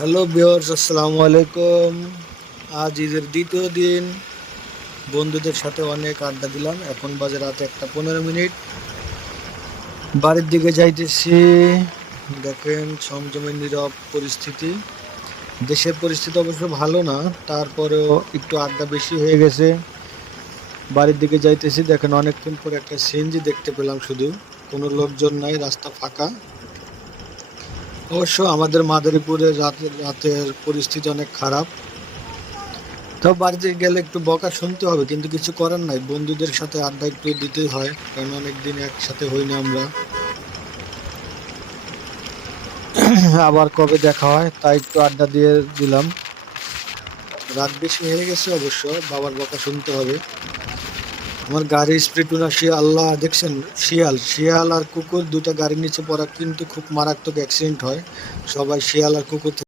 Hello viewers, আসসালামু আলাইকুম। আজ ঈদের দ্বিতীয় দিন বন্ধুদের সাথে অনেক আড্ডা দিলাম। এখন বাজে রাত 1:15। বাড়ির দিকে যাইতেছি। দেখেন জমজমে নীরব পরিস্থিতি। দেশের পরিস্থিতি অবশ্য ভালো না, তারপরেও একটু আড্ডা বেশি হয়ে গেছে। বাড়ির দিকে যাইতেছি, দেখেন অনেকক্ষণ পরে একটা সিএনজি দেখতে পেলাম। শুধু কোনো লোকজন নাই, রাস্তা ফাঁকা। অবশ্য আমাদের মাদারীপুরের রাতের পরিস্থিতি অনেক খারাপ। তো বাড়িতে গেলে একটু বকা শুনতে হবে, কিন্তু কিছু করার নাই। বন্ধুদের সাথে আড্ডা একটু দিতেই হয়, কারণ অনেকদিন একসাথে হই না আমরা। আবার কবে দেখা হয়, তাই একটু আড্ডা দিয়ে দিলাম। রাত বেশি হয়ে গেছে, অবশ্য বাবার বকা শুনতে হবে। আমার গাড়ির স্পিড উনাশি। আল্লাহ, দেখছেন শিয়াল শিয়াল আর কুকুর দুটা গাড়ির নিচে পড়া, কিন্তু খুব মারাত্মক অ্যাক্সিডেন্ট হয়। সবাই শিয়াল আর কুকুর